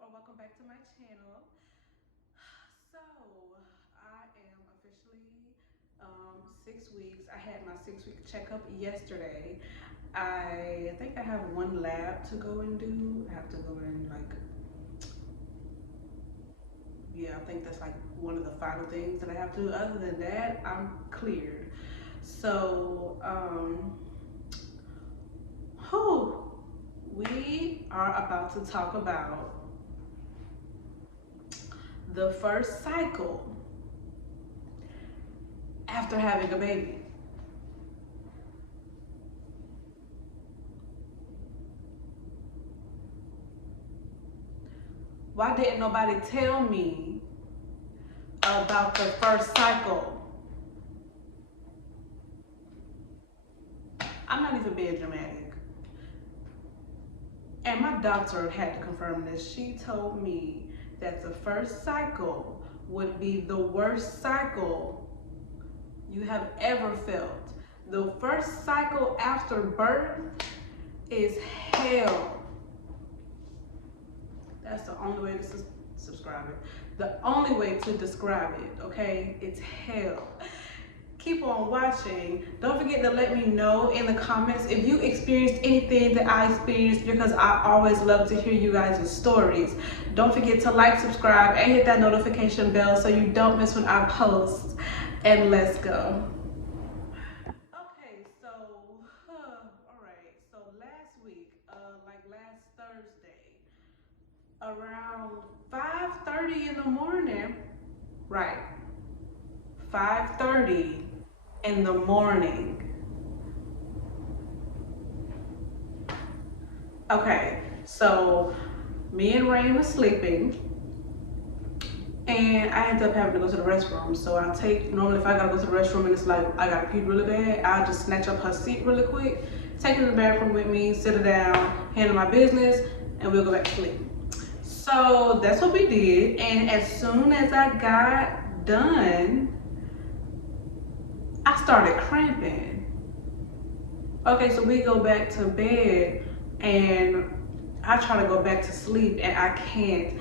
or welcome back to my channel. So I am officially 6 weeks. I had my 6 week checkup yesterday. I think I have one lab to go and do. I have to go in yeah, I think that's like one of the final things that I have to do. Other than that, I'm cleared. So, who we are about to talk about the first cycle after having a baby. Why didn't nobody tell me about the first cycle? I'm not even being dramatic. And my doctor had to confirm this. She told me that the first cycle would be the worst cycle you have ever felt. The first cycle after birth is hell. That's the only way to subscribe it. The only way to describe it, okay? It's hell. Keep on watching. Don't forget to let me know in the comments if you experienced anything that I experienced, because I always love to hear you guys' stories. Don't forget to like, subscribe, and hit that notification bell so you don't miss when I post. And let's go. Okay, so, all right. So last week, like last Thursday, around 5:30 in the morning, right? 5:30 in the morning. Okay, so me and Rain was sleeping, and I ended up having to go to the restroom. So I take, normally if I gotta go to the restroom and it's like I gotta pee really bad, I'll just snatch up her seat really quick, take her to the bathroom with me, sit her down, handle my business, and we'll go back to sleep. So that's what we did, and as soon as I got done, I started cramping. Okay, so we go back to bed, and I try to go back to sleep, and I can't.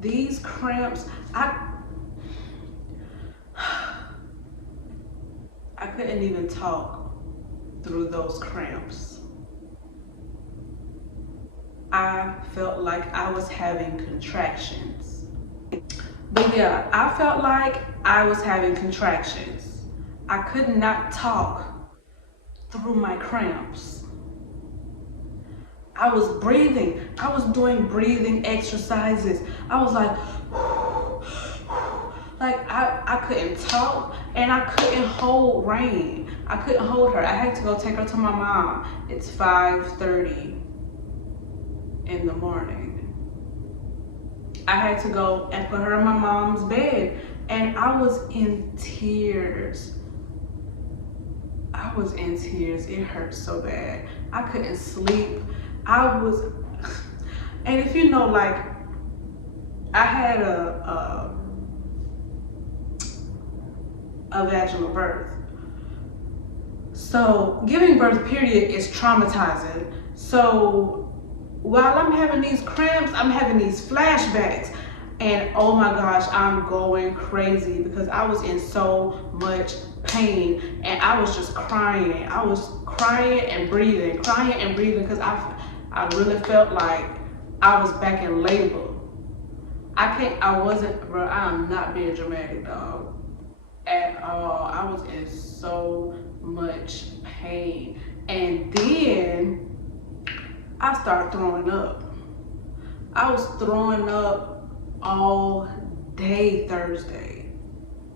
These cramps, I couldn't even talk through those cramps. I felt like I was having contractions. But yeah, I felt like I was having contractions. I could not talk through my cramps. I was breathing. I was doing breathing exercises. I was like, I couldn't talk, and I couldn't hold Rain. I couldn't hold her. I had to go take her to my mom. It's 5:30 in the morning. I had to go and put her in my mom's bed, and I was in tears. I was in tears. It hurt so bad. I couldn't sleep. And if you know, like, I had a vaginal birth. So giving birth, period, is traumatizing. So while I'm having these cramps, I'm having these flashbacks, and oh my gosh, I'm going crazy because I was in so much pain, and I was just crying. I was crying and breathing because I really felt like I was back in labor. Bro, I'm not being dramatic, dog, at all. I was in so much pain. And then I started throwing up. I was throwing up all day Thursday.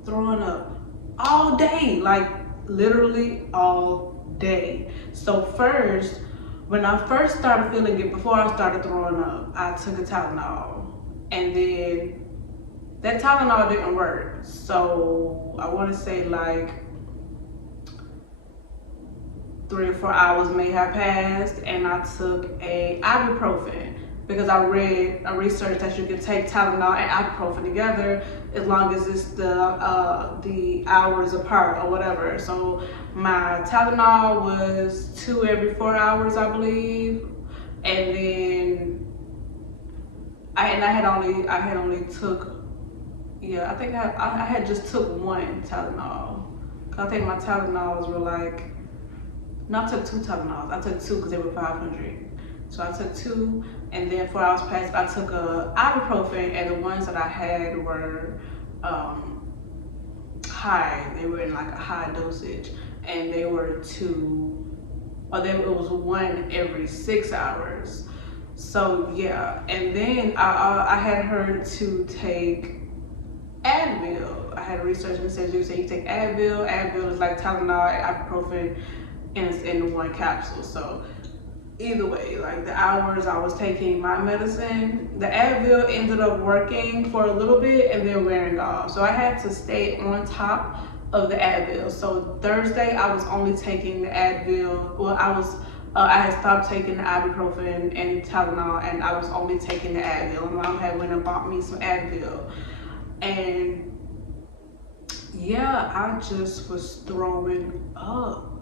Throwing up all day, like literally all day. So first, when I first started feeling it, before I started throwing up, I took a Tylenol. And then that Tylenol didn't work. So I want to say like 3 or 4 hours may have passed, and I took a ibuprofen because I read a research that you can take Tylenol and ibuprofen together as long as it's the hours apart or whatever. So my Tylenol was 2 every 4 hours, I believe, and then I had only took, yeah, I think I had just took one Tylenol. I think my Tylenols were like, no, I took two Tylenols. I took two because they were 500. So I took two, and then 4 hours passed. I took a ibuprofen, and the ones that I had were high. They were in like a high dosage, and they were it was one every 6 hours. So yeah, and then I had heard to take Advil. I had research and said you take Advil. Advil is like Tylenol, ibuprofen, and it's in one capsule. So either way, like the hours I was taking my medicine, the Advil ended up working for a little bit and then wearing off. So I had to stay on top of the Advil. So Thursday I was only taking the Advil. Well, I had stopped taking the ibuprofen and Tylenol, and I was only taking the Advil. My mom had went and bought me some Advil, and yeah, I just was throwing up.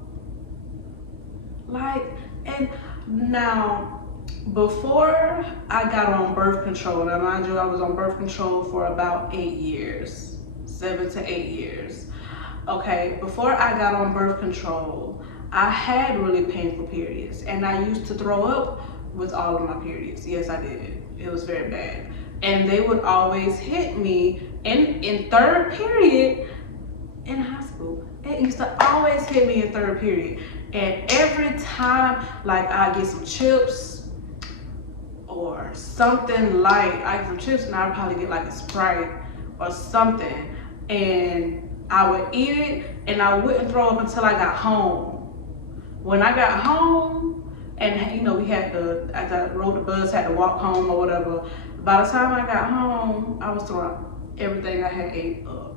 Like, and now, before I got on birth control, now mind you, I was on birth control for about 8 years, 7 to 8 years. Okay, before I got on birth control, I had really painful periods, and I used to throw up with all of my periods. Yes, I did. It was very bad. And they would always hit me in third period in high school. It used to always hit me in third period. And every time, like, I get some chips or something light, I get some chips and I'd probably get like a Sprite or something. And I would eat it and I wouldn't throw up until I got home. When I got home, and you know, as I rode the bus, had to walk home or whatever. By the time I got home, I was throwing everything I had ate up.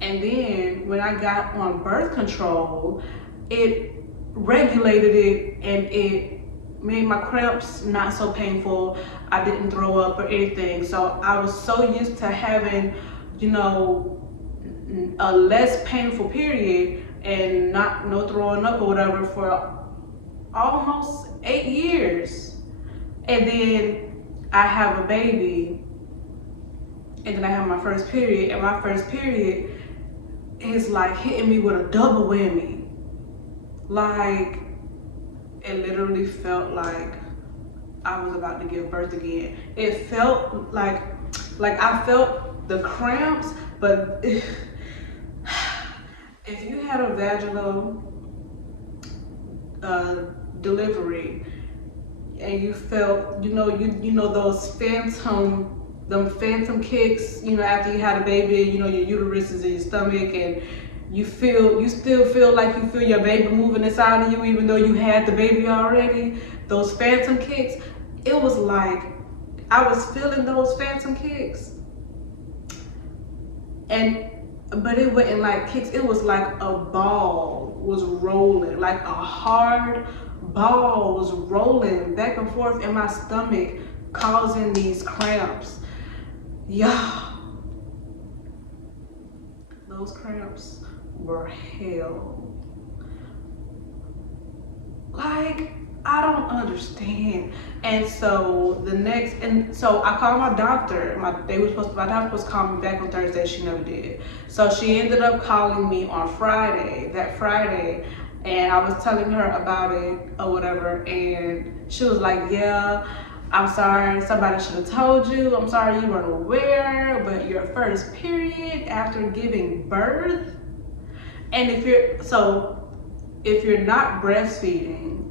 And then when I got on birth control, it regulated it and it made my cramps not so painful. I didn't throw up or anything. So I was so used to having, you know, a less painful period and no throwing up or whatever for almost 8 years. And then I have a baby, and then I have my first period, and my first period is like hitting me with a double whammy. Like, it literally felt like I was about to give birth again. It felt like I felt the cramps, but if you had a vaginal delivery and you felt, you know those phantom kicks, you know, after you had a baby, you know, your uterus is in your stomach and you still feel like you feel your baby moving inside of you even though you had the baby already. Those phantom kicks, it was like I was feeling those phantom kicks, but it wasn't like kicks, it was like a ball was rolling, like a hard ball was rolling back and forth in my stomach, causing these cramps. Yeah, those cramps were hell. Like, I don't understand. And so I called my doctor. My doctor was calling me back on Thursday. She never did. So she ended up calling me on that Friday, and I was telling her about it or whatever, and she was like, yeah, I'm sorry, somebody should have told you. I'm sorry you weren't aware, but your first period after giving birth, and if you're not breastfeeding,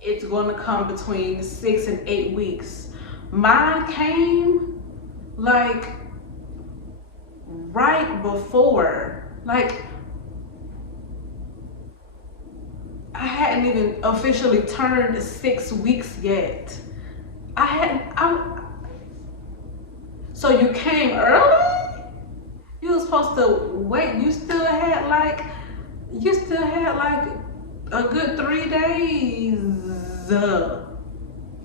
it's going to come between 6 and 8 weeks. Mine came like right before, like I hadn't even officially turned 6 weeks yet. So you came early? You were supposed to wait. You still had like a good 3 days.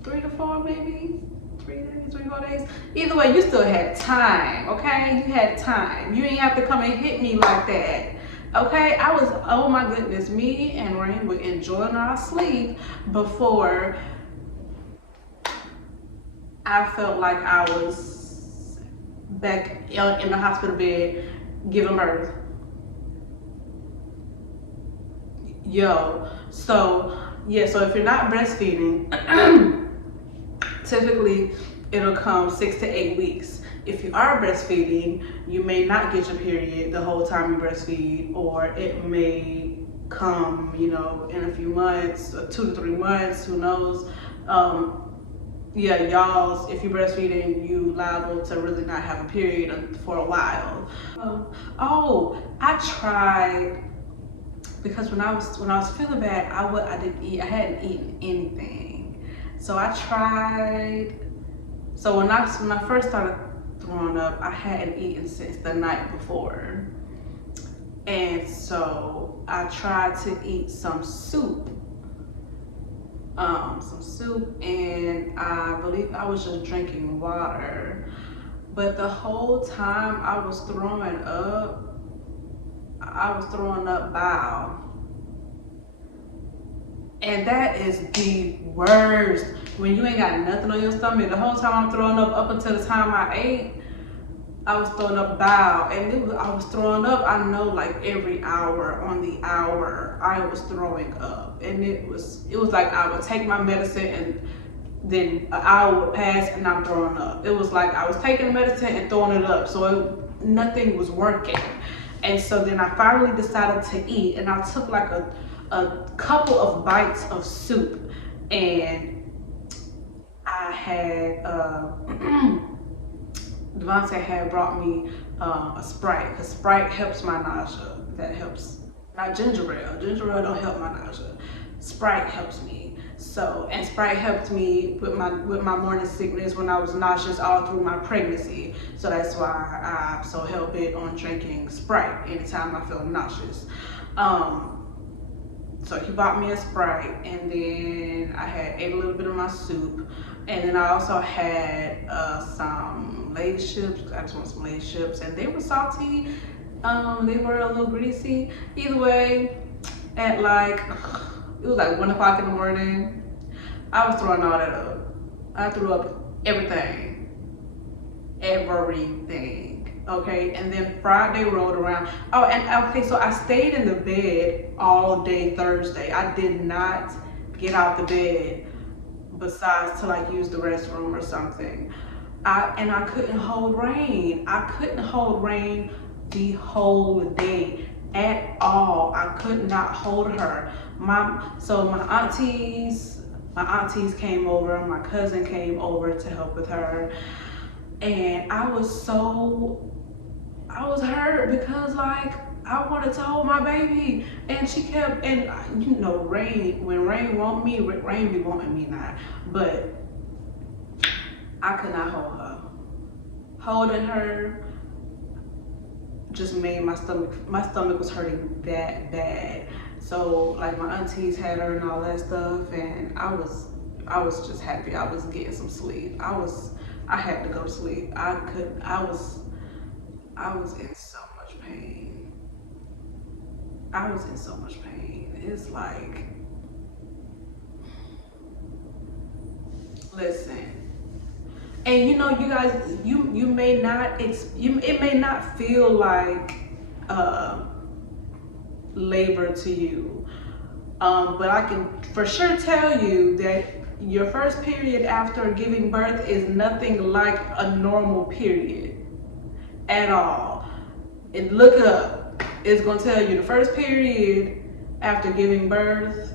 3 to 4 maybe? 3 days, 3 to 4 days. Either way, you still had time, okay? You had time. You ain't have to come and hit me like that. Okay, I was, oh my goodness, me and Rain were enjoying our sleep before I felt like I was back in the hospital bed giving birth. Yo, so yeah, so if you're not breastfeeding, typically it'll come 6 to 8 weeks. If you are breastfeeding, you may not get your period the whole time you breastfeed, or it may come, you know, in a few months, 2 to 3 months, who knows. Yeah, y'all, if you're breastfeeding, you liable to really not have a period for a while. Oh, I tried, because when I was feeling bad, I didn't eat. I hadn't eaten anything, so I tried. So when I first started throwing up, I hadn't eaten since the night before, and so I tried to eat some soup. And I believe I was just drinking water. But the whole time I was throwing up bile. And that is the worst. When you ain't got nothing on your stomach, the whole time I'm throwing up until the time I ate, I was throwing up bile. And I was throwing up, I know, like every hour on the hour, I was throwing up. And it was like I would take my medicine and then an hour would pass and I'm throwing up. It was like I was taking medicine and throwing it up. So nothing was working. And so then I finally decided to eat, and I took like a couple of bites of soup, and I had Devontae had brought me a Sprite, because Sprite helps my nausea. That helps. Not ginger ale. Ginger ale don't help my nausea. Sprite helps me. So, and Sprite helped me with my morning sickness when I was nauseous all through my pregnancy. So that's why I'm so hell bent on drinking Sprite anytime I feel nauseous. So he bought me a Sprite, and then I had ate a little bit of my soup, and then I also had some Lay's chips. I just want some Lay's chips, and they were salty. They were a little greasy. Either way, at like, it was like 1 o'clock in the morning, I was throwing all that up. I threw up everything, okay? And then Friday rolled around. Oh, and okay, so I stayed in the bed all day Thursday. I did not get out the bed besides to like use the restroom or something. I couldn't hold Rain. I couldn't hold Rain the whole day at all. I could not hold her. So my aunties came over, my cousin came over to help with her, and I was hurt because like I wanted to hold my baby, and she kept, and you know, when Rain want me, Rain be wanting me not, but I could not hold her. Holding her just made my stomach was hurting that bad. So like my aunties had her and all that stuff, and I was just happy I was getting some sleep. I had to go to sleep. I was in so much pain. I was in so much pain. It's like, listen. And you know, you guys, you may not, it may not feel like labor to you, but I can for sure tell you that your first period after giving birth is nothing like a normal period at all. And look it up. It's gonna tell you the first period after giving birth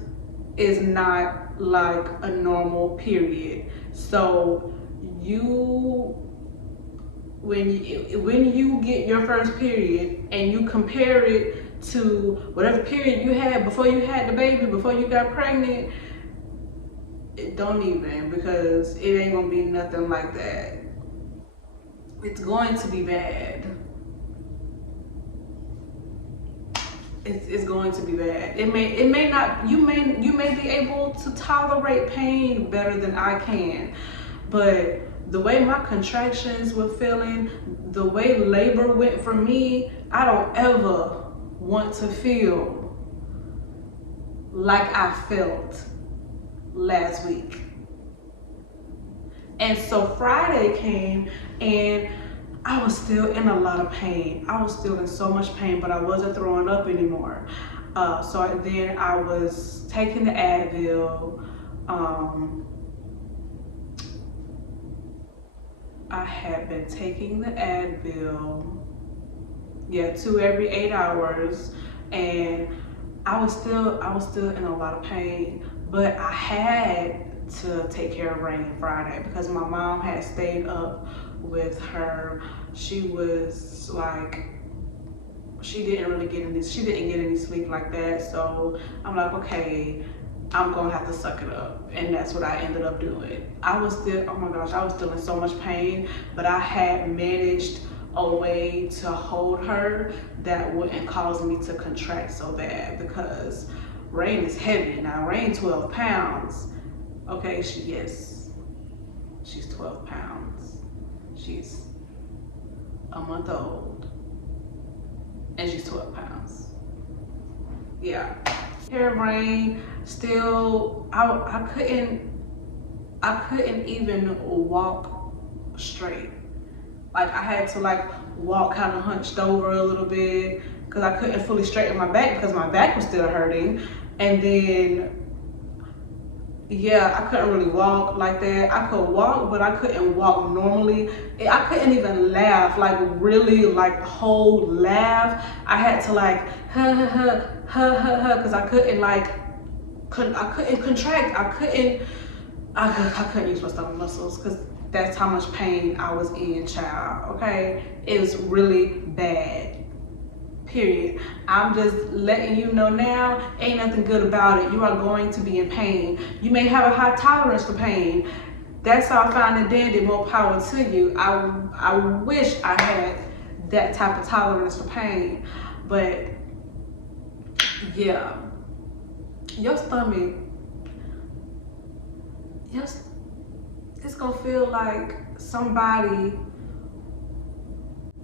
is not like a normal period. So when you get your first period and you compare it to whatever period you had before you had the baby, before you got pregnant, don't even, because it ain't gonna be nothing like that. It's going to be bad. It's going to be bad. It may not, you may be able to tolerate pain better than I can, but the way my contractions were feeling, the way labor went for me, I don't ever want to feel like I felt last week. And so Friday came and I was still in a lot of pain. I was still in so much pain, but I wasn't throwing up anymore. Then I was taking the Advil. I had been taking the Advil, 2 every 8 hours, and I was still in a lot of pain, but I had to take care of Rain Friday because my mom had stayed up with her. She was like, she didn't get any sleep like that. So I'm like, okay, I'm gonna have to suck it up. And that's what I ended up doing. I was still, oh my gosh, I was still in so much pain, but I had managed a way to hold her that wouldn't cause me to contract so bad, because Rain is heavy. Now Rain 12 pounds. Okay, she's 12 pounds. She's a month old and she's 12 pounds. Yeah. Here Rain, still, I couldn't even walk straight. Like I had to like walk kind of hunched over a little bit because I couldn't fully straighten my back because my back was still hurting. And then, yeah, I couldn't really walk like that. I could walk, but I couldn't walk normally. I couldn't even laugh, like really like whole laugh. I had to like, because I couldn't like, I couldn't contract. I couldn't use my stomach muscles because that's how much pain I was in, child, okay? It was really bad, period. I'm just letting you know now, ain't nothing good about it. You are going to be in pain. You may have a high tolerance for pain. That's all fine and dandy, more power to you. I wish I had that type of tolerance for pain, but yeah, your stomach, it's gonna feel like somebody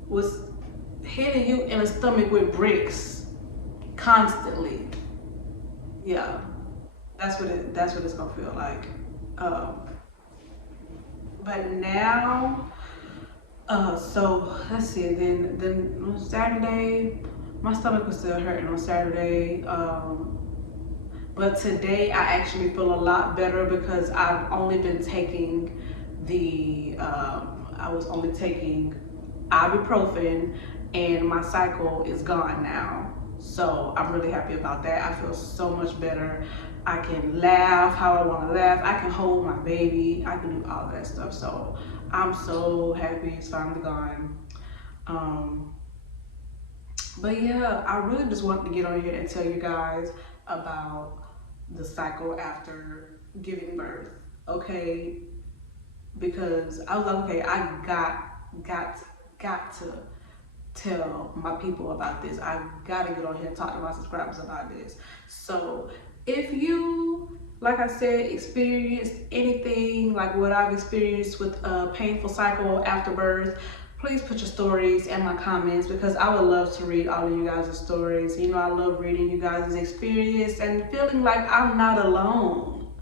was hitting you in the stomach with bricks constantly. Yeah, that's what it's gonna feel like. But now, so let's see. Then on Saturday, my stomach was still hurting on Saturday. But today I actually feel a lot better because I've only been taking I was only taking ibuprofen, and my cycle is gone now. So I'm really happy about that. I feel so much better. I can laugh how I want to laugh. I can hold my baby. I can do all that stuff. So I'm so happy it's finally gone. But yeah, I really just wanted to get on here and tell you guys about the cycle after giving birth, okay? Because I was like, okay, I got to tell my people about this. I gotta get on here and talk to my subscribers about this. So if you, like I said, experienced anything like what I've experienced with a painful cycle after birth, please put your stories in my comments because I would love to read all of you guys' stories. You know, I love reading you guys' experience and feeling like I'm not alone.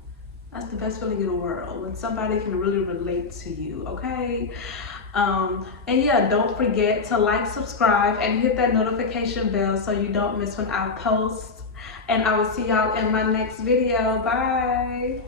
That's the best feeling in the world, when somebody can really relate to you, okay? And yeah, don't forget to like, subscribe, and hit that notification bell so you don't miss when I post. And I will see y'all in my next video. Bye.